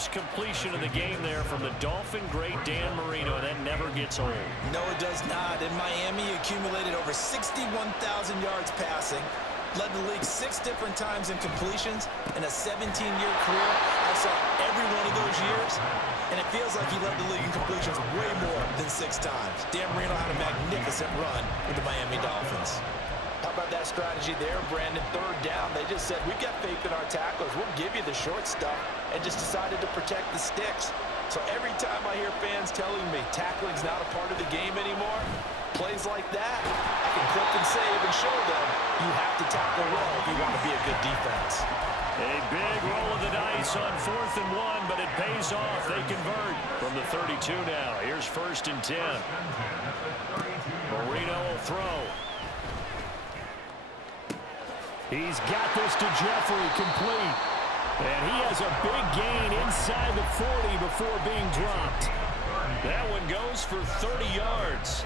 first completion of the game there from the Dolphin great Dan Marino, and that never gets old. No, it does not. In Miami, he accumulated over 61,000 yards passing, led the league 6 different times in completions. In a 17-year career, I saw every one of those years, and it feels like he led the league in completions way more than 6 times. Dan Marino had a magnificent run with the Miami Dolphins. How about that strategy there, Brandon? 3rd down, they just said, we've got faith in our tacklers. We'll give you the short stuff, and just decided to protect the sticks. So every time I hear fans telling me tackling's not a part of the game anymore, plays like that, I can clip and save and show them you have to tackle well if you want to be a good defense. A big roll of the dice on 4th and 1, but it pays off. They convert from the 32 now. Here's 1st and 10. Marino will throw. He's got this to Jeffrey, complete. And he has a big gain inside the 40 before being dropped. That one goes for 30 yards.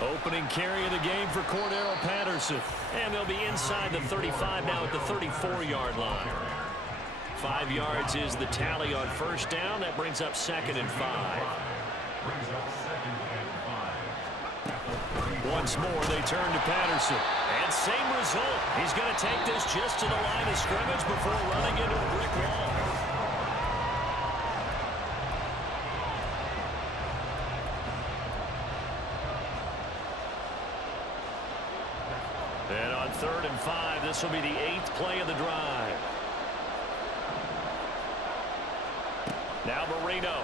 Opening carry of the game for Cordero Patterson. And they'll be inside the 35 now at the 34-yard line. 5 yards is the tally on 1st down. That brings up 2nd and 5. Once more, they turn to Patterson. And same result. He's going to take this just to the line of scrimmage before running into a brick wall. And on 3rd and 5, this will be the 8th play of the drive. Now Marino.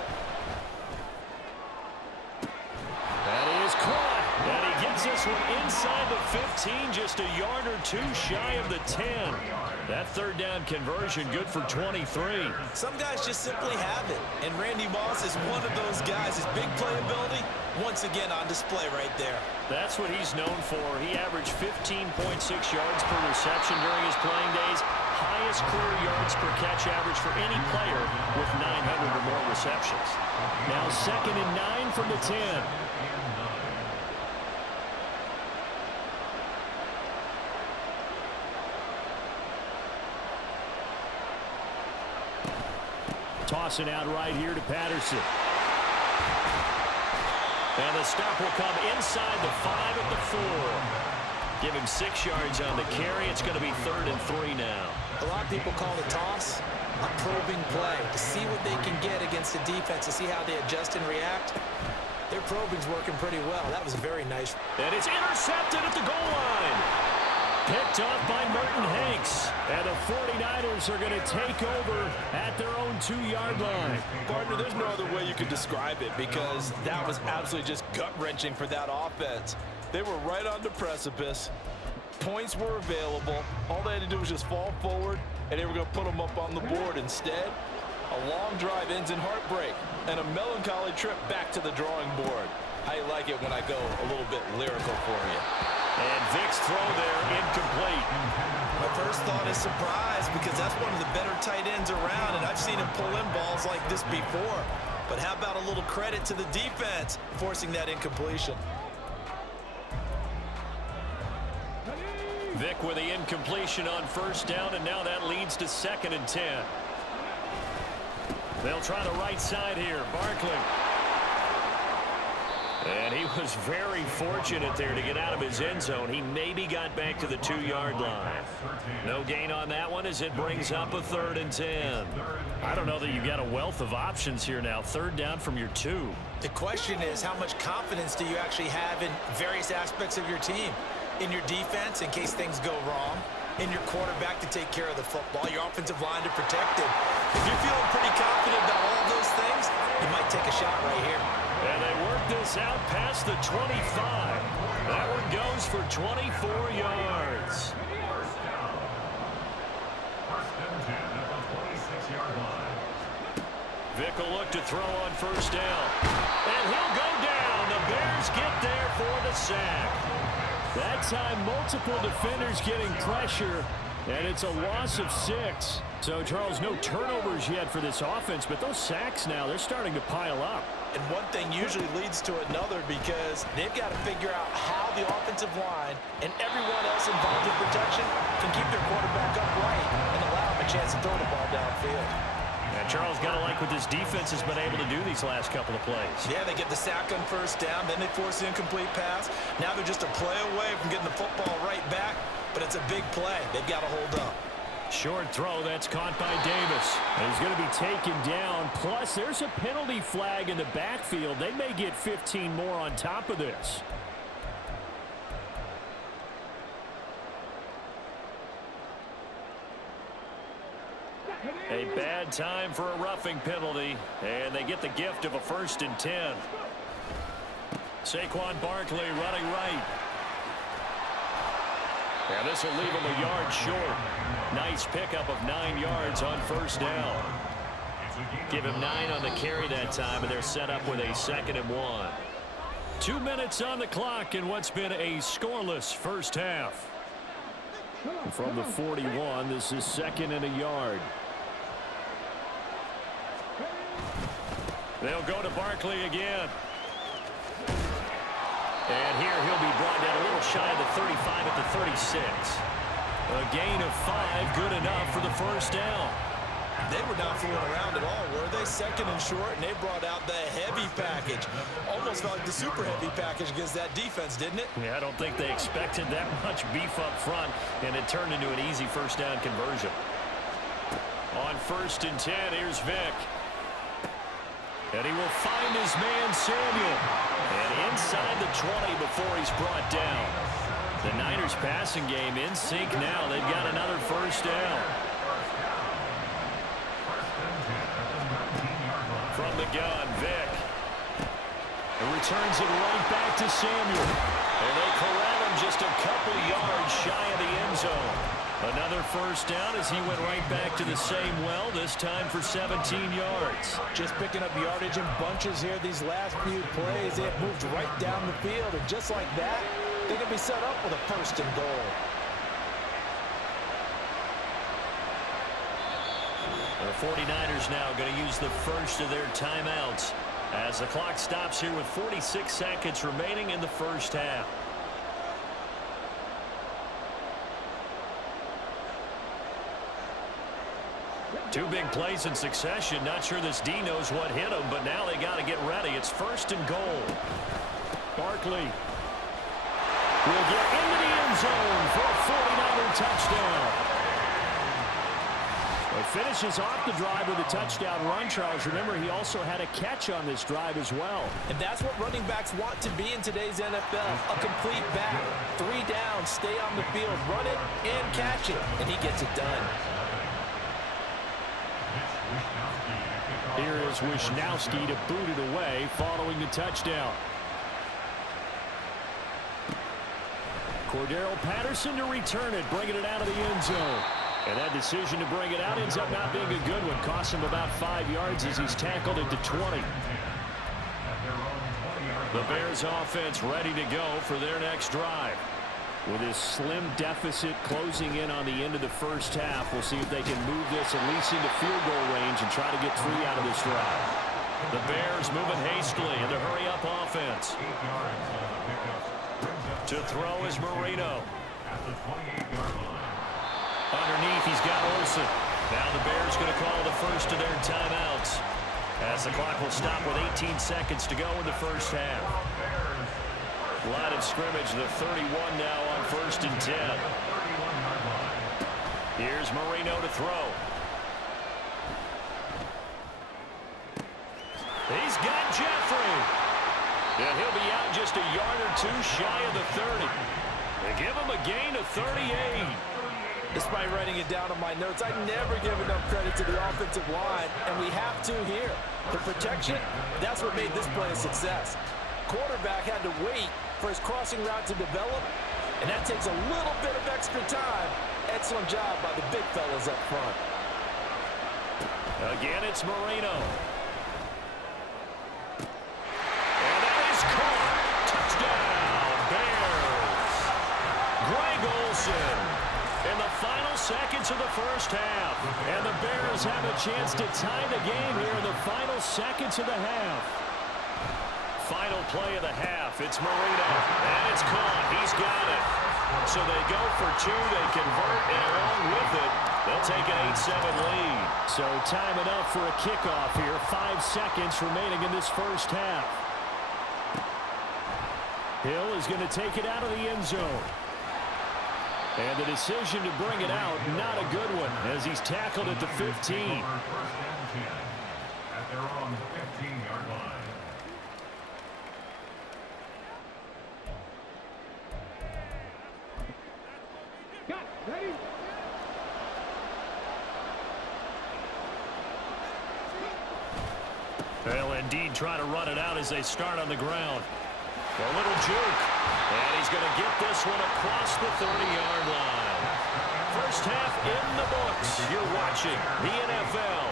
That is caught. And he gets this one inside the 15, just a yard or 2 shy of the 10. That 3rd down conversion good for 23. Some guys just simply have it. And Randy Moss is one of those guys. His big playability, once again on display right there. That's what he's known for. He averaged 15.6 yards per reception during his playing days. Highest career yards per catch average for any player with 900 or more receptions. Now 2nd and 9 from the 10. Tossing out right here to Patterson. And the stop will come inside the 5 at the 4. Give him 6 yards on the carry. It's going to be 3rd and 3 now. A lot of people call the toss a probing play to see what they can get against the defense, to see how they adjust and react. Their probing's working pretty well. That was very nice. And it's intercepted at the goal line. Picked off by Merton Hanks. And the 49ers are going to take over at their own 2-yard line. Partner, there's no other way you could describe it, because that was absolutely just gut-wrenching for that offense. They were right on the precipice. Points were available. All they had to do was just fall forward, and they were going to put them up on the board. Instead, a long drive ends in heartbreak and a melancholy trip back to the drawing board. How you like it when I go a little bit lyrical for you? And Vick's throw there, incomplete. My first thought is surprise, because that's one of the better tight ends around, and I've seen him pull in balls like this before. But how about a little credit to the defense forcing that incompletion? Vick with the incompletion on 1st down, and now that leads to 2nd and 10. They'll try the right side here. Barkley. And he was very fortunate there to get out of his end zone. He maybe got back to the 2-yard line. No gain on that one as it brings up a 3rd and 10. I don't know that you've got a wealth of options here now. 3rd down from your 2. The question is, how much confidence do you actually have in various aspects of your team? In your defense, in case things go wrong. In your quarterback to take care of the football. Your offensive line to protect it. If you're feeling pretty confident about all of those things, you might take a shot right here. And they work this out past the 25. That one goes for 24 yards. Vick will look to throw on 1st down. And he'll go down. The Bears get there for the sack. That time, multiple defenders getting pressure, and it's a loss of 6. So, Charles, no turnovers yet for this offense, but those sacks now, they're starting to pile up. And one thing usually leads to another because they've got to figure out how the offensive line and everyone else involved in protection can keep their quarterback upright and allow him a chance to throw the ball downfield. And Charles, got to like what this defense has been able to do these last couple of plays. Yeah, they get the sack on first down, then they force the incomplete pass. Now they're just a play away from getting the football right back, but it's a big play. They've got to hold up. Short throw, that's caught by Davis. And he's going to be taken down. Plus, there's a penalty flag in the backfield. They may get 15 more on top of this. A bad time for a roughing penalty, and they get the gift of a 1st and 10. Saquon Barkley running right. And this will leave him a yard short. Nice pickup of 9 yards on first down. Give him 9 on the carry that time, and they're set up with a 2nd and 1. 2 minutes on the clock in what's been a scoreless first half. From the 41, this is 2nd and a yard. They'll go to Barkley again. And here he'll be brought down a little shy of the 35 at the 36. A gain of 5, good enough for the first down. They were not fooling around at all, were they? 2nd and short, and they brought out the heavy package. Almost felt like the super heavy package against that defense, didn't it? Yeah, I don't think they expected that much beef up front, and it turned into an easy first down conversion. On 1st and 10, here's Vick. And he will find his man, Samuel. And inside the 20 before he's brought down. The Niners passing game in sync now. They've got another first down. From the gun, Vick. And returns it right back to Samuel. And they corral him just a couple yards shy of the end zone. Another first down as he went right back to the same well, this time for 17 yards. Just picking up yardage in bunches here these last few plays. They have moved right down the field, and just like that, they can be set up with a 1st and goal. The 49ers now going to use the first of their timeouts as the clock stops here with 46 seconds remaining in the first half. Two big plays in succession. Not sure this D knows what hit him, but now they got to get ready. It's 1st and goal. Barkley will get into the end zone for a 49er touchdown. He finishes off the drive with a touchdown run, Charles. Remember, he also had a catch on this drive as well. And that's what running backs want to be in today's NFL. A complete back. 3 down, stay on the field, run it, and catch it. And he gets it done. Here is Wishnowsky to boot it away following the touchdown. Cordero Patterson to return it, bringing it out of the end zone. And that decision to bring it out ends up not being a good one. Costs him about 5 yards as he's tackled at the 20. The Bears offense ready to go for their next drive. With his slim deficit closing in on the end of the first half, we'll see if they can move this at least into field goal range and try to get 3 out of this drive. The Bears moving hastily in the hurry-up offense. To throw is Marino. Underneath, he's got Olsen. Now the Bears going to call the first of their timeouts as the clock will stop with 18 seconds to go in the first half. Line of scrimmage, the 31 now on 1st and 10. Here's Marino to throw. He's got Jeffrey. And he'll be out just a yard or 2 shy of the 30. They give him a gain of 38. Despite writing it down on my notes, I never give enough credit to the offensive line, and we have to here. The protection, that's what made this play a success. Quarterback had to wait for his crossing route to develop, and that takes a little bit of extra time. Excellent job by the big fellas up front. Again, it's Marino. And that is caught. Touchdown, Bears. Greg Olsen. In the final seconds of the first half. And the Bears have a chance to tie the game here in the final seconds of the half. Final play of the half. It's Marino. And it's caught. He's got it. So they go for two. They convert. And along with it, they'll take an 8-7 lead. So time enough for a kickoff here. 5 seconds remaining in this first half. Hill is going to take it out of the end zone. And the decision to bring it out, not a good one, as he's tackled at the 15. At their own 15-yard line. Ready? They'll indeed try to run it out as they start on the ground. A little juke. And he's going to get this one across the 30-yard line. First half in the books. You're watching the NFL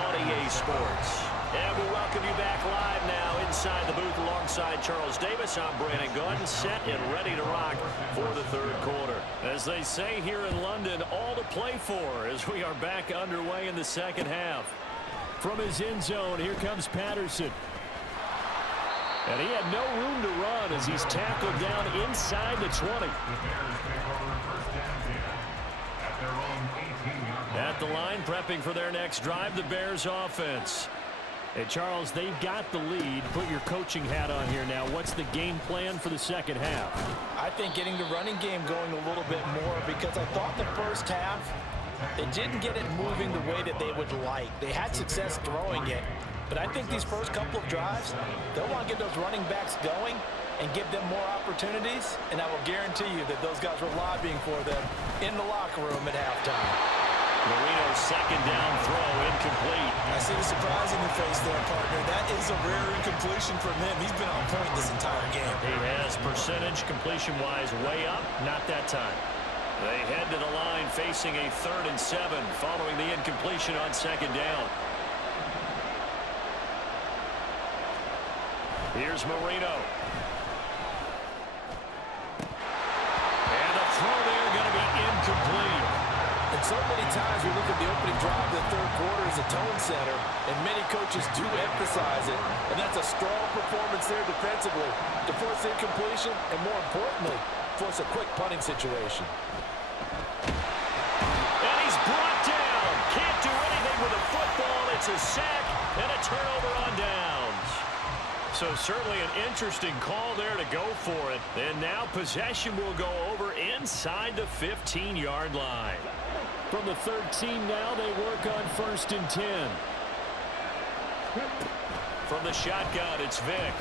on EA Sports. And we welcome you back live now inside the booth alongside Charles Davis. I'm Brandon Gordon, set and ready to rock for the third quarter. As they say here in London, all to play for as we are back underway in the second half. From his end zone, here comes Patterson. And he had no room to run as he's tackled down inside the 20. At the line, prepping for their next drive, the Bears offense. Hey, Charles, they've got the lead. Put your coaching hat on here now. What's the game plan for the second half? I think getting the running game going a little bit more, because I thought the first half, they didn't get it moving the way that they would like. They had success throwing it. But I think these first couple of drives, they'll want to get those running backs going and give them more opportunities. And I will guarantee you that those guys were lobbying for them in the locker room at halftime. Marino's second down throw incomplete. I see the surprise in your face there, partner. That is a rare incompletion from him. He's been on point this entire game. He has percentage completion-wise way up. Not that time. They head to the line facing a 3rd and 7 following the incompletion on second down. Here's Marino. And the throw there going to be incomplete. And so many times we look at the opening drive of the third quarter as a tone setter, and many coaches do emphasize it. And that's a strong performance there defensively to force incompletion and, more importantly, force a quick punting situation. And he's brought down. Can't do anything with a football. It's a sack and a turnover on downs. So certainly an interesting call there to go for it. And now possession will go over inside the 15-yard line. From the 13 now, they work on 1st and 10. From the shotgun, it's Vick.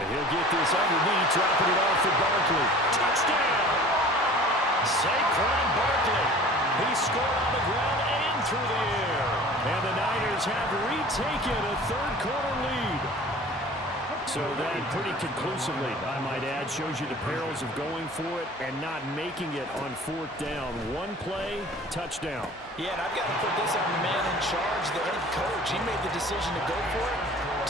And he'll get this underneath, dropping it off for Barkley. Touchdown! Saquon Barkley. He scored on the ground and through the air. And the Niners have retaken a third-quarter lead. So that pretty conclusively, I might add, shows you the perils of going for it and not making it on 4th down. One play, touchdown. Yeah, and I've got to put this on the man in charge, the head coach. He made the decision to go for it.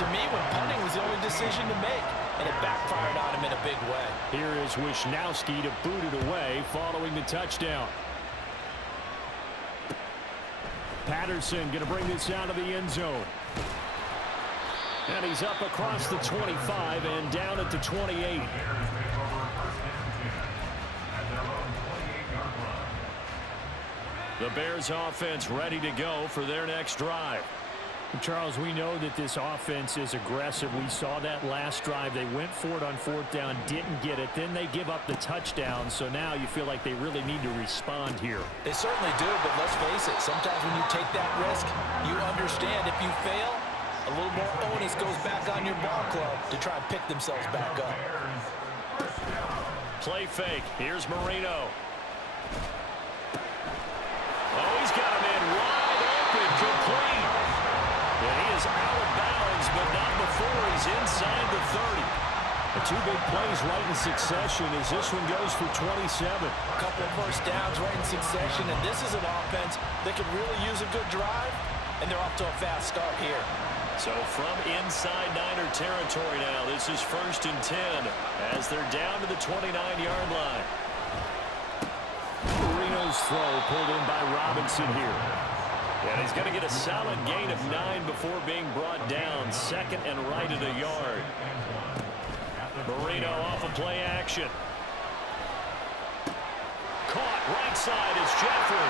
To me, when punting was the only decision to make, and it backfired on him in a big way. Here is Wisnowski to boot it away following the touchdown. Patterson going to bring this out of the end zone. And he's up across the 25 and down at the 28. The Bears offense ready to go for their next drive. Charles, we know that this offense is aggressive. We saw that last drive. They went for it on 4th down, didn't get it. Then they give up the touchdown. So now you feel like they really need to respond here. They certainly do, but let's face it. Sometimes when you take that risk, you understand if you fail, a little more onus goes back on your ball club to try and pick themselves back up. Play fake. Here's Marino. Oh, he's got him in wide open, complete. And he is out of bounds, but not before he's inside the 30. The two big plays right in succession as this one goes for 27. A couple of first downs right in succession, and this is an offense that could really use a good drive, and they're off to a fast start here. So from inside Niner territory now, this is 1st and 10 as they're down to the 29-yard line. Marino Marino's throw pulled in by Robinson here. And he's going to get a solid gain of 9 before being brought down. Second and right at a yard. Marino off of play action. Caught right side is Jeffrey.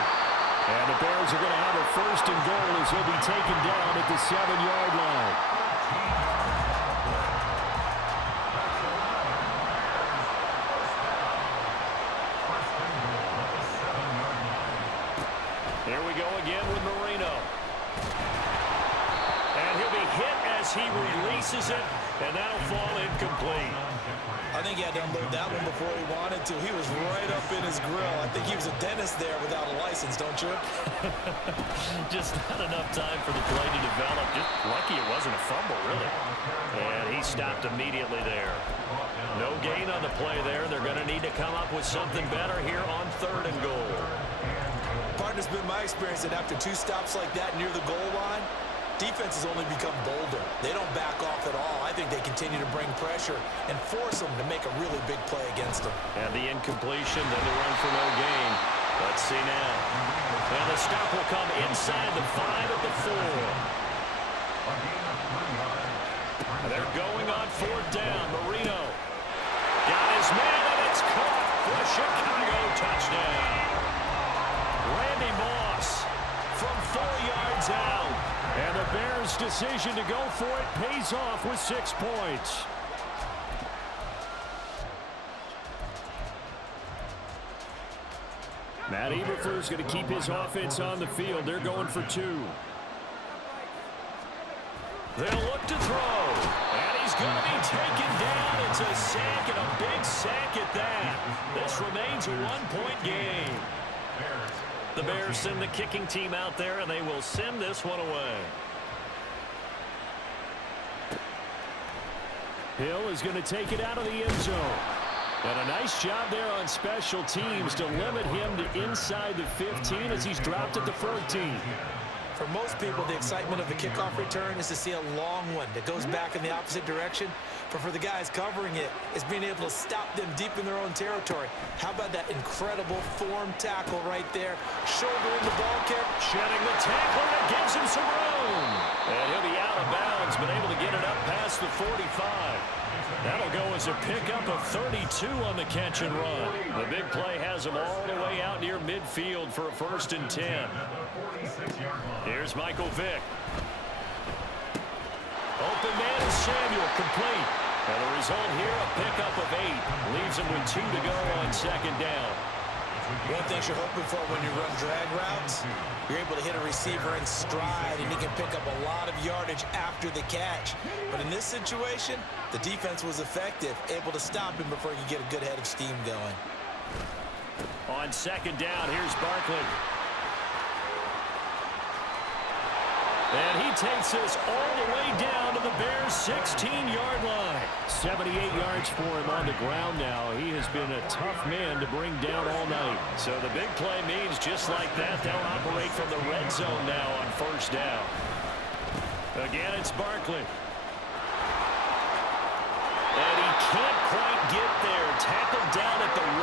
And the Bears are going to have a first and goal as he'll be taken down at the 7-yard line. Here we go again with Marino. And he'll be hit as he releases it, and that'll fall incomplete. I think he had to unload that one before he wanted to. He was right up in his grill. I think he was a dentist there without a license, don't you? Just not enough time for the play to develop. Just lucky it wasn't a fumble, really. And he stopped immediately there. No gain on the play there. They're going to need to come up with something better here on 3rd and goal. Partner's been my experience that after 2 stops like that near the goal line, defenses only become bolder. They don't back off at all. I think they continue to bring pressure and force them to make a really big play against them. And the incompletion, then the run for no gain. Let's see now. And the stop will come inside the 5 at the 4. They're going on 4th down. Marino got his man, and it's caught for a Chicago touchdown. Randy Moss from 4 yards out. And the Bears' decision to go for it pays off with 6 points. Matt Eberflus going to keep his offense on the field. They're going for 2. They'll look to throw. And he's going to be taken down. It's a sack, and a big sack at that. This remains a 1-point game. The Bears send the kicking team out there, and they will send this one away. Hill is going to take it out of the end zone. And a nice job there on special teams to limit him to inside the 15 as he's dropped at the 14. For most people, the excitement of the kickoff return is to see a long one that goes back in the opposite direction. But for the guys covering it, it's being able to stop them deep in their own territory. How about that incredible form tackle right there? Shouldering the ball carrier. Shedding the tackle, and it gives him some room. And he'll be out of bounds, but able to get it up past the 45. That'll go as a pickup of 32 on the catch and run. The big play has him all the way out near midfield for a 1st and 10. Here's Michael Vick. Open man is Samuel, complete. And the result here, a pickup of 8. Leaves him with 2 to go on 2nd down. One thing you're hoping for when you run drag routes, you're able to hit a receiver in stride, and he can pick up a lot of yardage after the catch. But in this situation, the defense was effective, able to stop him before he could get a good head of steam going. On 2nd down, here's Barkley. And he takes this all the way down to the Bears' 16-yard line. 78 yards for him on the ground now. He has been a tough man to bring down all night. So the big play means just like that, they'll operate from the red zone now on 1st down. Again, it's Barkley. And he can't quite get there. Tackled down at the 1.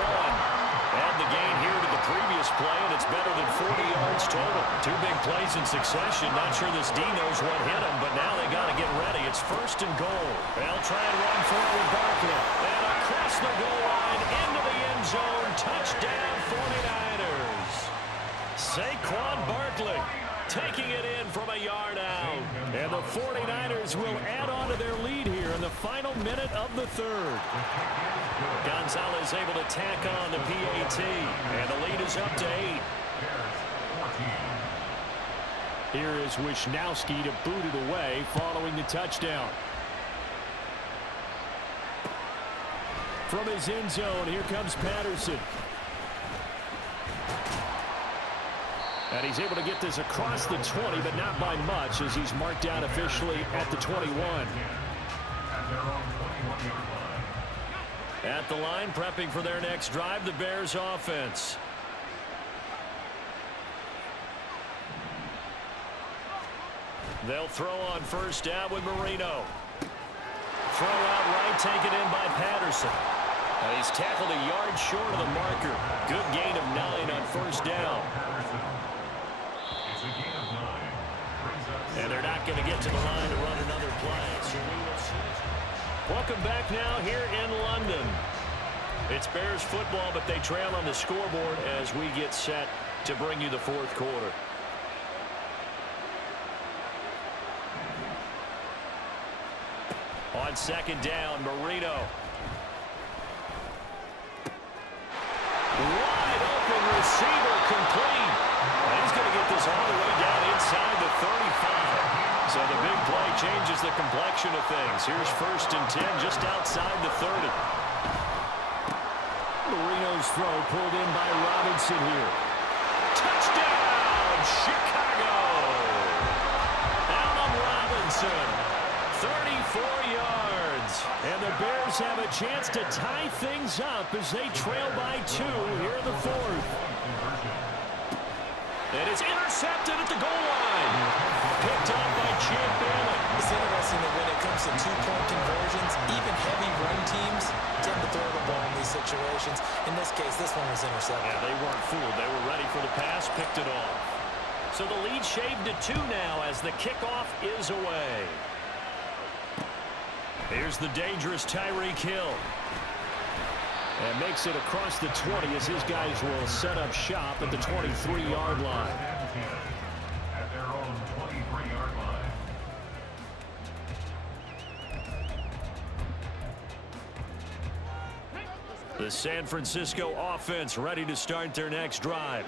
Add the gain here to the previous play, and it's better than 40 yards total. 2 big plays in succession. Not sure this D knows what hit him, but now they got to get ready. It's 1st and goal. They'll try and run for it with Barkley. And across the goal line, into the end zone. Touchdown, 49ers. Saquon Barkley taking it in from a yard out. And the 49ers will add on to their lead here in the final minute of the 3rd. Gonzalez able to tack on the PAT, and the lead is up to 8. Here is Wisnowski to boot it away following the touchdown. From his end zone, here comes Patterson. And he's able to get this across the 20, but not by much, as he's marked down officially at the 21. At the line, prepping for their next drive, the Bears offense. They'll throw on 1st down with Marino. Throw out right, taken in by Patterson. He's tackled a yard short of the marker. Good gain of 9 on first down. It's a gain of 9. And they're not going to get to the line to run another play. So we will see. Welcome back now here in London. It's Bears football, but they trail on the scoreboard as we get set to bring you the fourth quarter. On second down, Marino. Wide open receiver complete. And he's going to get this all the way down inside the 35. So the big play changes the complexion of things. Here's 1st and 10 just outside the 30. Marino's throw pulled in by Robinson here. Touchdown, Chicago! Allen Robinson, 34 yards. And the Bears have a chance to tie things up as they trail by 2 here in the 4th. And it's intercepted at the goal line. Picked up by Champ Bailey. It's interesting that when it comes to two-point conversions, even heavy run teams tend to throw the ball in these situations. In this case, this one was intercepted. Yeah, they weren't fooled. They were ready for the pass, picked it off. So the lead shaved to 2 now as the kickoff is away. Here's the dangerous Tyreek Hill. And makes it across the 20 as his guys will set up shop at the 23-yard line. At their own 23-yard line. The San Francisco offense ready to start their next drive.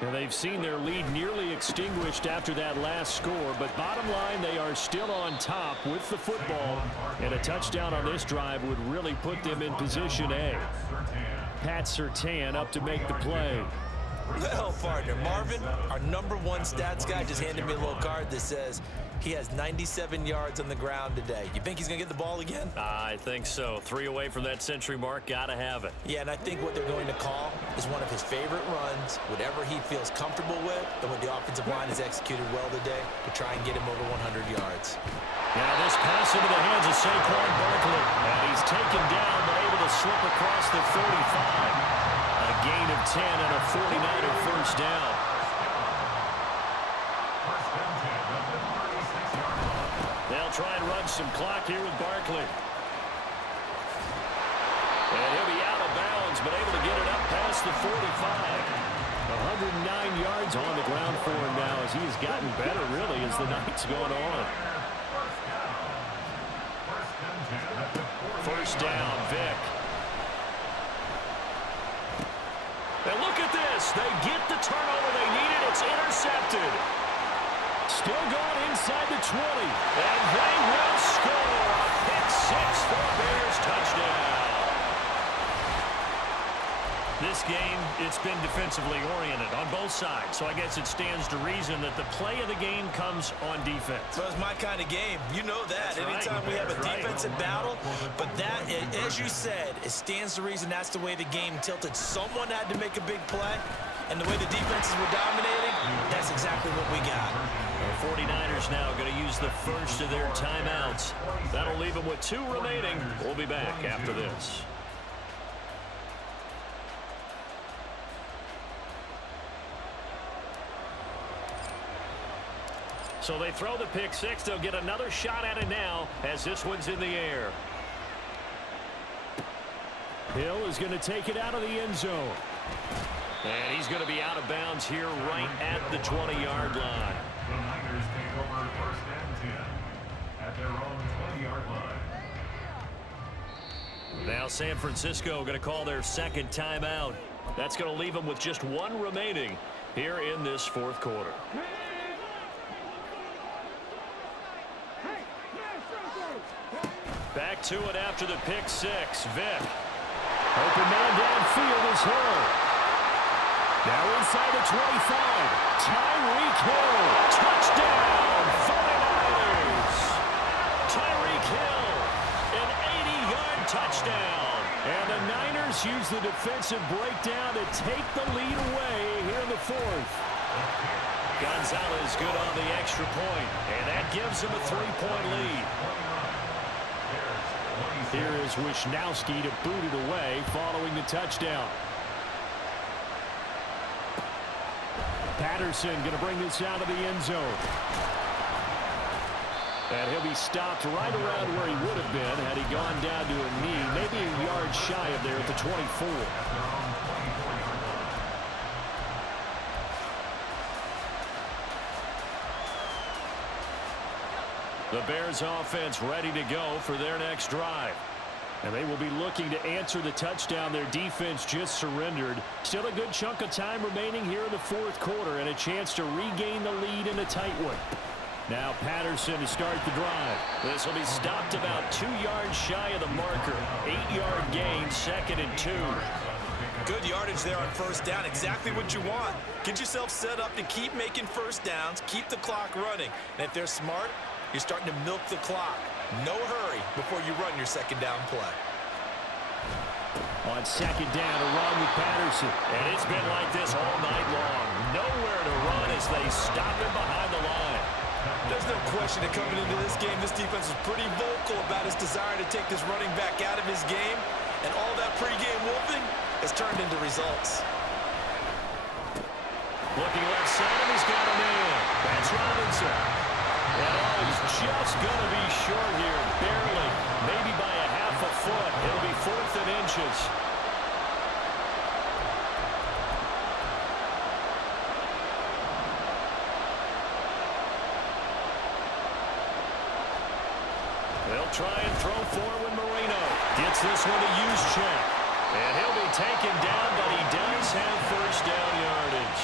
And they've seen their lead nearly extinguished after that last score, but bottom line, they are still on top with the football, and a touchdown on this drive would really put them in position A. Pat Surtain up to make the play. Well, partner, Marvin, our #1 stats guy, just handed me a little card that says he has 97 yards on the ground today. You think he's going to get the ball again? I think so. 3 away from that century mark. Got to have it. Yeah, and I think what they're going to call is one of his favorite runs, whatever he feels comfortable with, and what the offensive line has executed well today to try and get him over 100 yards. Now this pass into the hands of Saquon Barkley. And he's taken down, but able to slip across the 35. A gain of 10 and a 49er first down. They'll try and run some clock here with Barkley. And he'll be out of bounds, but able to get it up past the 45. 109 yards on the ground for him now as he has gotten better, really, as the night's gone on. First down, Vic. And look at this. They get the turnover they needed. It's intercepted. Still going inside the 20. And they will score. A pick 6 for Bears touchdown. This game, it's been defensively oriented on both sides. So I guess it stands to reason that the play of the game comes on defense. So it's my kind of game. You know that. That's Anytime right. we have a That's right. defensive battle. But that, as you said, it stands to reason that's the way the game tilted. Someone had to make a big play. And the way the defenses were dominating, that's exactly what we got. The 49ers now going to use the first of their timeouts. That'll leave them with 2 remaining. We'll be back after this. So they throw the pick 6. They'll get another shot at it now as this one's in the air. Hill is going to take it out of the end zone. And he's going to be out of bounds here right at the 20-yard line. The Niners take over 1st and 10 at their own 20-yard line. Now San Francisco going to call their second timeout. That's going to leave them with just 1 remaining here in this 4th quarter. Back to it after the pick 6. Vic. Open man downfield is Hill. Now inside the 25. Tyreek Hill. Touchdown, 49ers. Tyreek Hill, an 80-yard touchdown. And the Niners use the defensive breakdown to take the lead away here in the 4th. Gonzalez good on the extra point, and that gives him a 3-point lead. Bears 27. Here is Wisnowski to boot it away following the touchdown. Patterson going to bring this out of the end zone. And he'll be stopped right around where he would have been had he gone down to a knee, maybe a yard shy of there at the 24. The Bears offense ready to go for their next drive. And they will be looking to answer the touchdown their defense just surrendered. Still a good chunk of time remaining here in the fourth quarter and a chance to regain the lead in a tight one. Now Patterson to start the drive. This will be stopped about 2 yards shy of the marker. 8-yard gain, 2nd and 2. Good yardage there on first down. Exactly what you want. Get yourself set up to keep making first downs, keep the clock running. And if they're smart, you're starting to milk the clock. No hurry before you run your second down play. On second down, a run with Patterson. And it's been like this all night long. Nowhere to run as they stop him behind the line. There's no question that coming into this game, this defense is pretty vocal about his desire to take this running back out of his game. And all that pregame wolfing has turned into results. Looking left side, he's got a man. That's Robinson. And he's just going to be short here, barely, maybe by a half a foot. It'll be 4th and inches. They'll try and throw forward. Marino gets this one to Juszczyk. And he'll be taken down, but he does have first down yardage.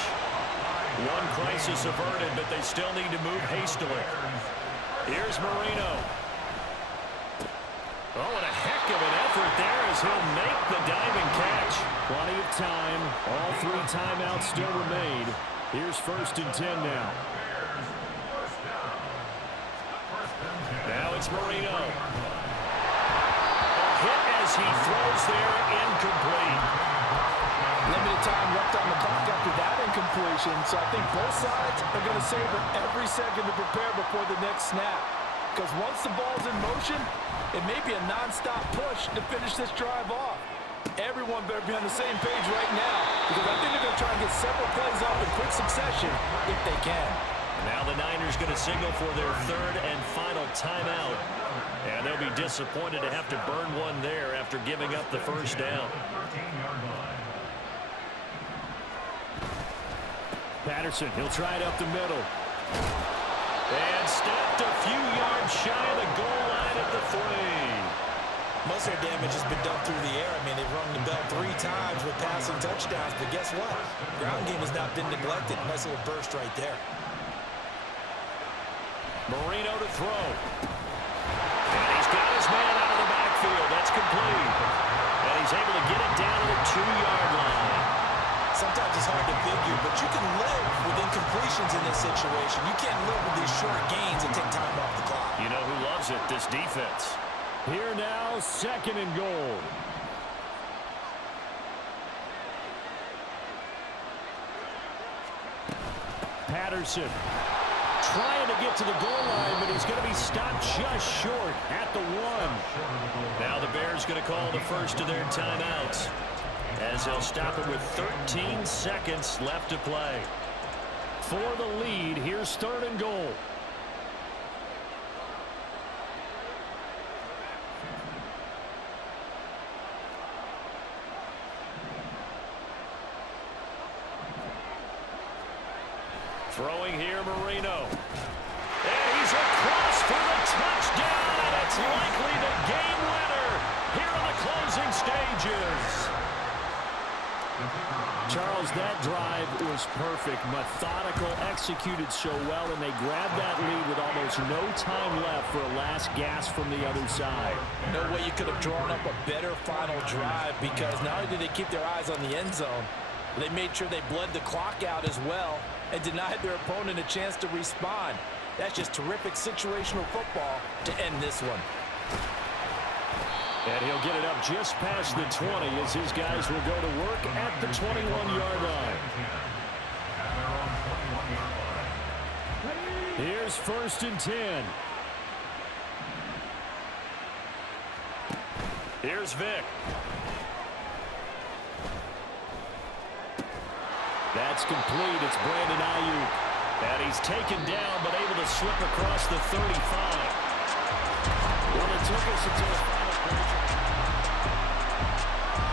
One crisis averted, but they still need to move hastily. Here's Marino. Oh, and a heck of an effort there as he'll make the diving catch. Plenty of time. All 3 timeouts still remain. Here's 1st and 10 now. Now it's Marino. A hit as he throws there, incomplete. Limited time left on the clock after that incompletion, so I think both sides are going to savor every second to prepare before the next snap. Because once the ball's in motion, it may be a non-stop push to finish this drive off. Everyone better be on the same page right now, because I think they're going to try and get several plays off in quick succession if they can. Now the Niners going to signal for their 3rd and final timeout. And they'll be disappointed to have to burn one there after giving up the first down. Patterson, he'll try it up the middle. And stopped a few yards shy of the goal line at the 3. Most of their damage has been done through the air. I mean, they've rung the bell 3 times with passing touchdowns, but guess what? Ground game has not been neglected. Nice little burst right there. Marino to throw. And he's got his man out of the backfield. That's complete. And he's able to get it down to the 2-yard line. Sometimes it's hard to figure, but you can live with incompletions in this situation. You can't live with these short gains and take time off the clock. You know who loves it? This defense. Here now, 2nd and goal. Patterson trying to get to the goal line, but he's going to be stopped just short at the 1. Now the Bears going to call the first of their timeouts, as they'll stop it with 13 seconds left to play. For the lead, here's 3rd and goal. Throwing here, Marino. And he's across for the touchdown, and it's likely the game winner here in the closing stages. Charles, that drive was perfect, methodical, executed so well, and they grabbed that lead with almost no time left for a last gasp from the other side. No way you could have drawn up a better final drive, because not only did they keep their eyes on the end zone, they made sure they bled the clock out as well and denied their opponent a chance to respond. That's just terrific situational football to end this one. And he'll get it up just past the 20 as his guys will go to work at the 21-yard line. Here's 1st and 10. Here's Vic. That's complete. It's Brandon Ayuk. And he's taken down, but able to slip across the 35. Well, it took us until